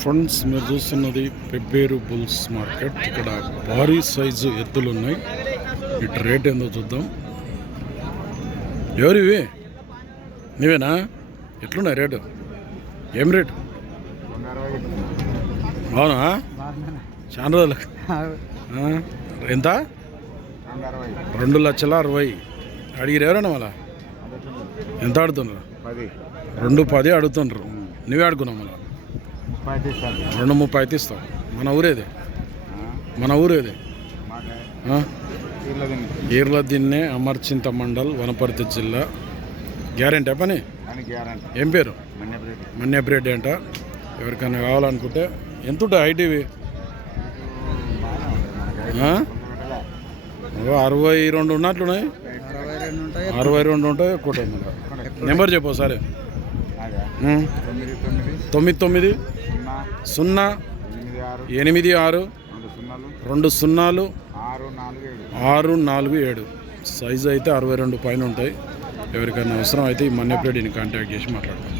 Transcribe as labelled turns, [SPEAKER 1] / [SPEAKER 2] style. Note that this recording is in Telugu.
[SPEAKER 1] ఫ్రెండ్స్ మీరు చూస్తున్నది పెబ్బేరు బుల్స్ మార్కెట్. ఇక్కడ భారీ సైజు ఎద్దులు ఉన్నాయి. ఇటు రేట్ ఏందో చూద్దాం. ఎవరివి నీవేనా? ఎట్లున్నాయి రేటు? ఏం రేటు? అవునా? చాలా రోజులు? ఎంత? రెండు లక్షల అరవై. అడిగిరు ఎవరైనా మళ్ళా? ఎంత ఆడుతున్నారు రెండు పది అడుగుతుండ్రు. నువ్వే అడుగున్నావు మళ్ళా? రెండు ముప్పై అయితే ఇస్తావు మన ఊరేది మన ఊరేది? ఈర్ల దిన్నే అమర్చింత మండల్ వనపర్తి జిల్లా. గ్యారెంటీ పని? ఏం పేరు?
[SPEAKER 2] మన్యప్రెడ్డి
[SPEAKER 1] అంట. ఎవరికైనా కావాలనుకుంటే ఎంత ఆ? ఓ అరవై రెండు ఉన్నట్లున్నాయి
[SPEAKER 2] అరవై రెండు ఉంటాయి
[SPEAKER 1] అరవై రెండు ఉంటాయి ఒకటి నెంబర్ చెప్పు
[SPEAKER 2] తొమ్మిది. తొమ్మిది
[SPEAKER 1] తొమ్మిది.
[SPEAKER 2] సున్నా
[SPEAKER 1] ఎనిమిది ఆరు
[SPEAKER 2] రెండు సున్నాలు
[SPEAKER 1] రెండు సున్నాలు
[SPEAKER 2] ఆరు నాలుగు ఏడు.
[SPEAKER 1] ఆరు నాలుగు ఏడు. సైజు అయితే అరవై రెండు పైన ఉంటాయి. ఎవరికైనా అవసరం అయితే ఈ మన్యప్రెడ్డిని కాంటాక్ట్ చేసి మాట్లాడతాం.